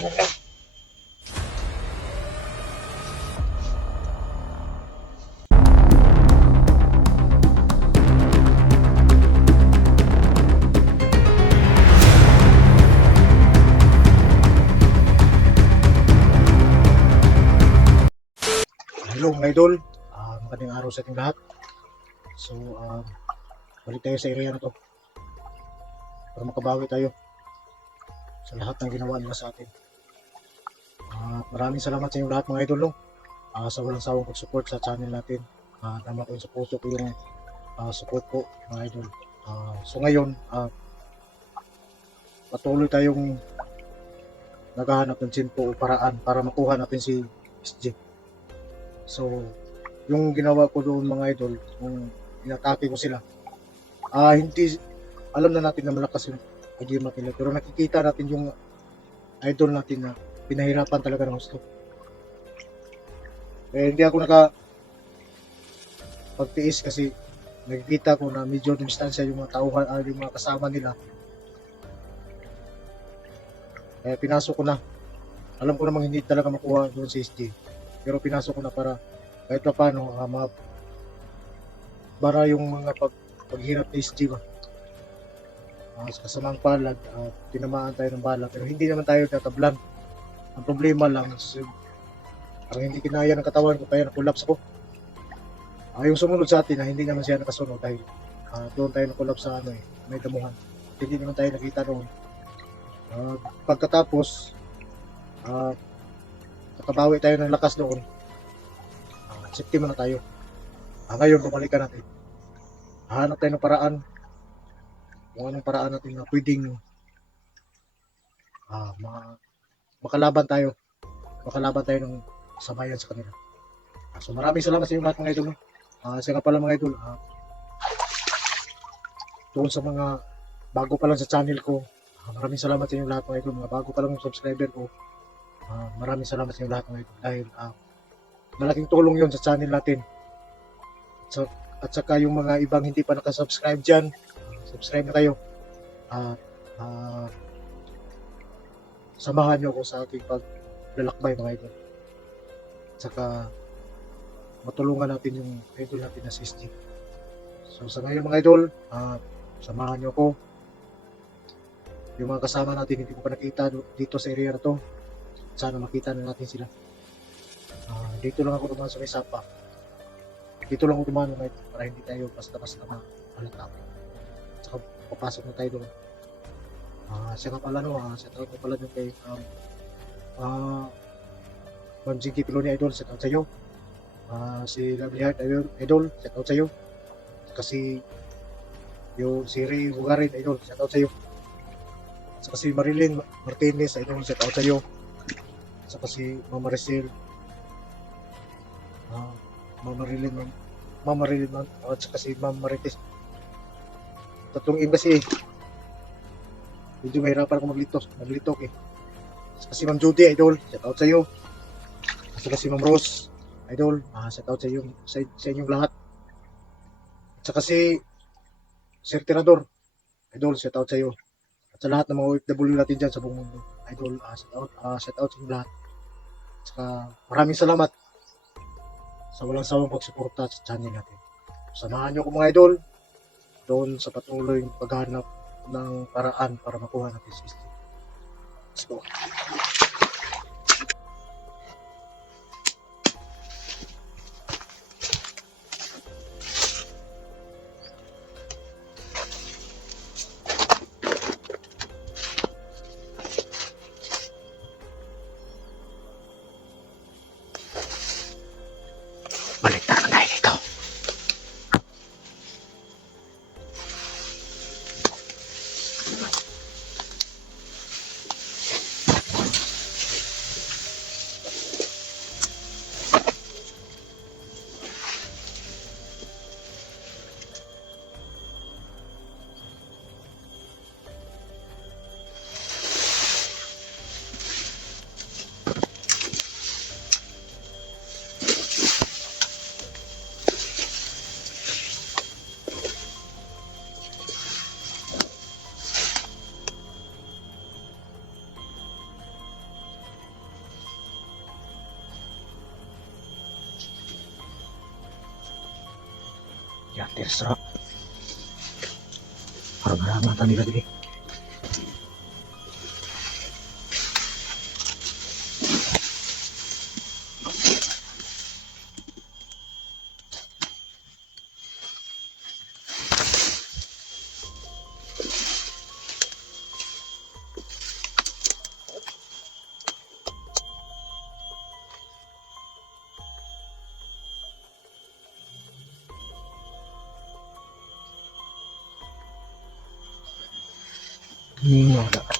Hello mga idol, uh, magandang araw sa ating lahat. So, um, balik tayo sa area na to para makabawi tayo sa lahat ng ginawa nila sa atin. At maraming salamat sa inyo lahat mga idol no? Ah, sa walang sawang pag-support sa channel natin. Uh, tama ko sa puso ko yung ah, support po mga idol. Ah, so ngayon, ah, patuloy tayong naghahanap ng simpo o paraan para makuha natin si SJ. So, yung ginawa ko doon mga idol, kung inatake ko sila, ah hindi, alam na natin na malakas yung agreement nila, pero nakikita natin yung idol natin na pinahirapan talaga ng gusto. Eh, hindi ako naka pagtiis kasi nakikita ko na medyo distansya yung mga tauhan, ah, yung mga kasama nila. Eh, pinasok ko na. Alam ko namang hindi talaga makuha doon si SJ pero pinasok ko na para kahit pa paano uh, ma bara yung mga pag paghirap ni SG ba uh, sa kasamang palad uh, tinamaan tayo ng bala pero hindi naman tayo tatablan ang problema lang parang hindi kinaya ng katawan ko kaya na-collapse ako uh, yung sumunod sa atin na hindi naman siya nakasunod dahil uh, doon tayo na-collapse sa ano eh may damuhan hindi naman tayo nakita doon uh, pagkatapos uh, nakabawi tayo ng lakas doon. Uh, safety muna tayo. Ah, ngayon, bumalikan natin. Hanap tayo ng paraan. Kung anong paraan natin na pwedeng ah, ma- makalaban tayo. Makalaban tayo ng sabayan sa kanila. Ah, so maraming salamat sa inyo lahat mga idol. no? Ah, siya nga pala mga idol. Ah, doon sa mga bago pa lang sa channel ko. ah, maraming salamat sa inyo lahat mga idol. Mga bago pa lang yung subscriber ko. Ah, maraming salamat sa inyo lahat mga idol dahil ah, malaking tulong yon sa channel natin. So, at saka yung mga ibang hindi pa nakasubscribe dyan, subscribe na kayo. At ah, samahan nyo ako sa aking paglalakbay mga idol. At saka matulungan natin yung idol natin na si SG. So sa ngayon mga idol, ah, samahan nyo ako. Yung mga kasama natin hindi ko pa nakita dito sa area na to sana makita na natin sila. Ah, dito lang ako dumaan sa may sapa. Dito lang ako dumaan mga ito para hindi tayo basta-basta mahalata. Saka papasok na tayo doon. Ah, siya nga pala no, siya tawag ko pala doon kay um, ah, Ma'am Jinky Piloni Idol, siya tawag sa'yo. Ah, si Lovely Heart Idol, Idol, siya tawag sa'yo. Kasi yung si Ray Bugarin Idol, siya tawag sa'yo. Saka si Marilyn Martinez Idol, siya tawag sa'yo saka si Mama Rachel ah, Mama Ma'am- Mama Ma'am, at saka si Ma'am Marites tatlong iba si medyo mahirapan ako maglitos maglitok eh saka si Ma'am Judy idol shout out sa iyo. At saka si Ma'am Rose idol ah, shout out sa iyo sa, sa inyong lahat. At saka si Sir Tirador idol shout out sa iyo. At sa lahat ng mga OFW natin dyan sa buong mundo idol ah, shout out ah, shout out sa inyong lahat. Saka maraming salamat sa walang sawang pagsuporta sa channel natin. Samahan niyo ko mga idol doon sa patuloy paghanap ng paraan para makuha natin si Steve. Let's go. Yan, tirsra. Parang haramatan nila din. Hmm, wala. Mga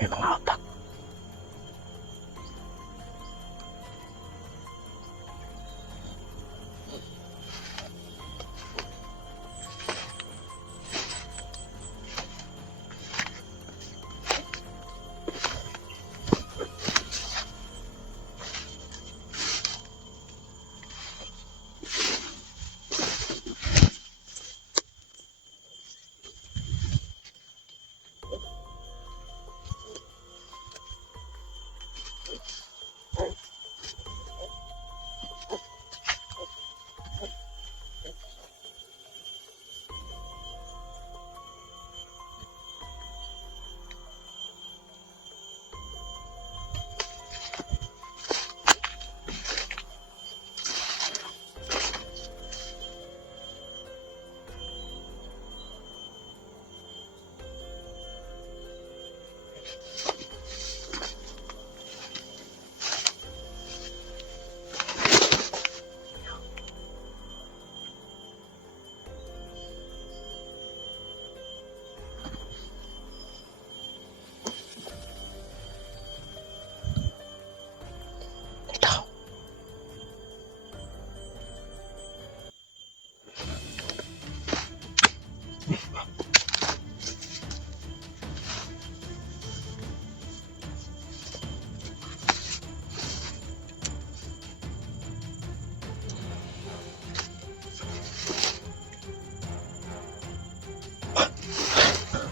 May mga utak. Ito.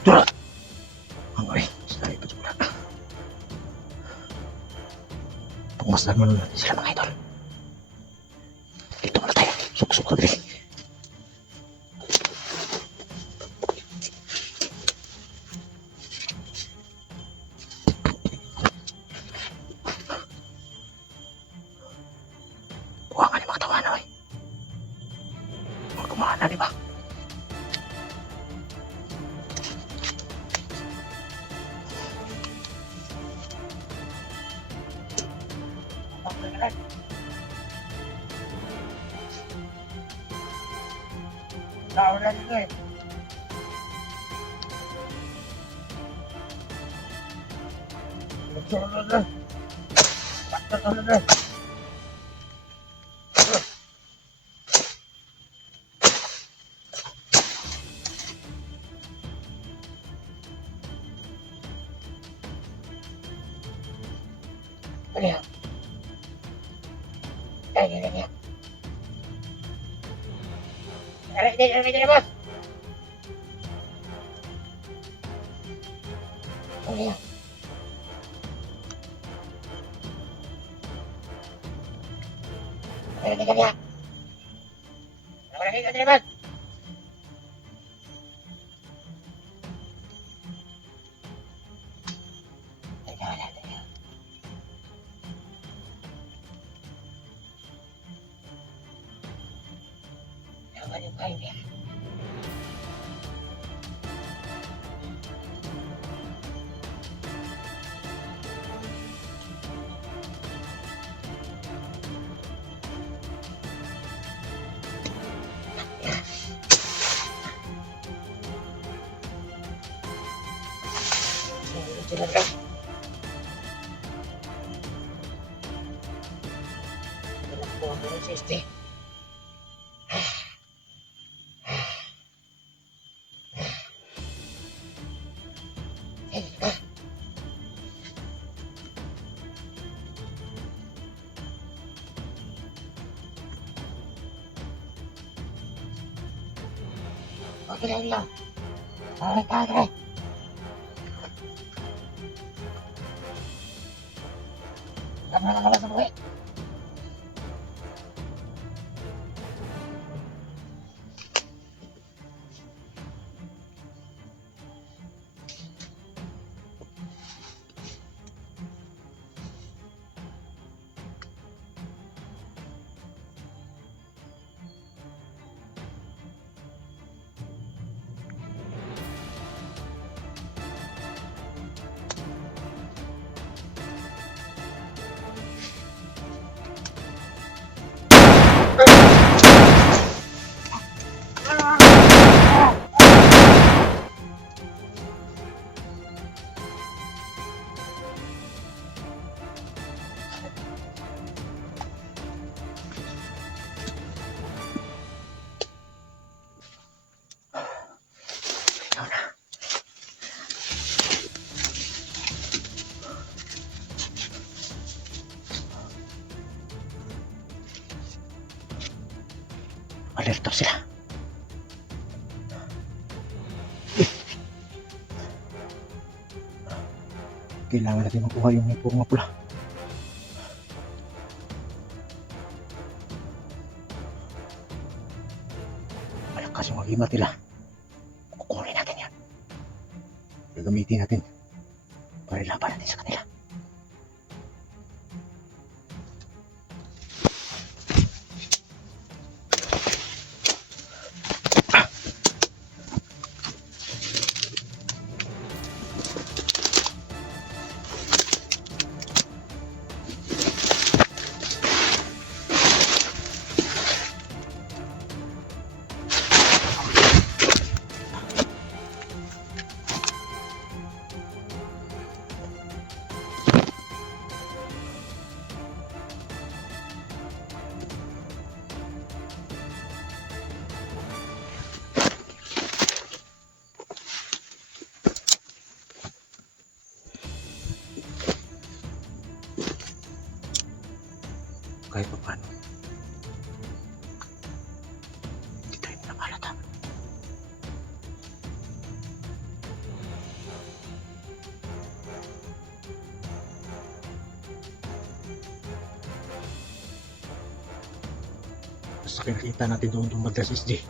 Tura! Ang ay, sila ito tura. Pagmasdan mo natin sila mga idol. Tao na dito eh. Magsunod na. Bakit na na. Ano Ano yan? Ano yan? Aray, hindi, aray, hindi, boss! Naman yung 危ないよ。やめてあげれ。Kailangan natin makuha yung may purong pula. Malakas yung mag-imat nila. Kukunin natin yan. Gagamitin natin para ilaban natin sa kanila. Tapos nakikita natin doon yung Magdas SG.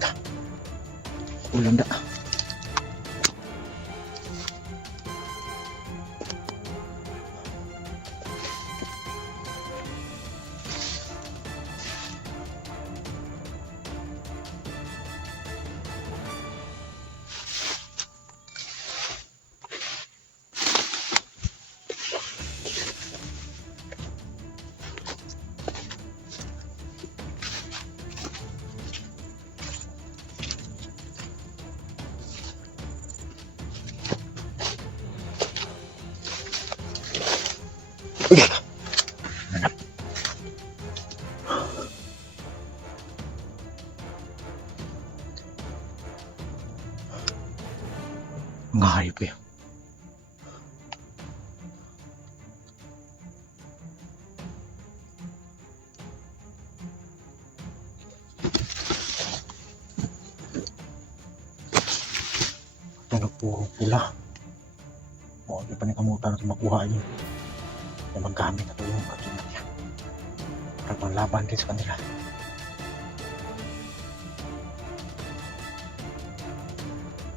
Teka. Ulan na. Mga hayop puro pula. O, di pa ni kamutan natin makuha yun. Na maggamit na yung kakinat niya. Para panlaban din sa kanila.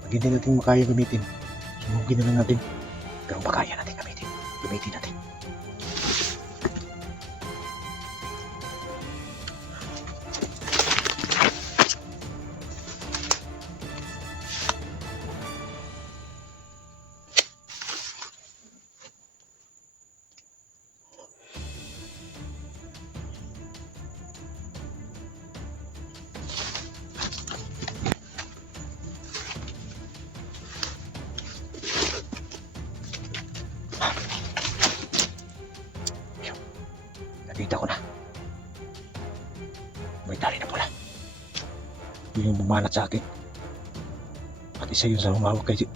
Pag hindi natin makaya gamitin, sunugin na lang natin. Pero makaya natin gamitin. Gamitin natin. Yung bumanat sa akin. At isa yun sa humawak kay.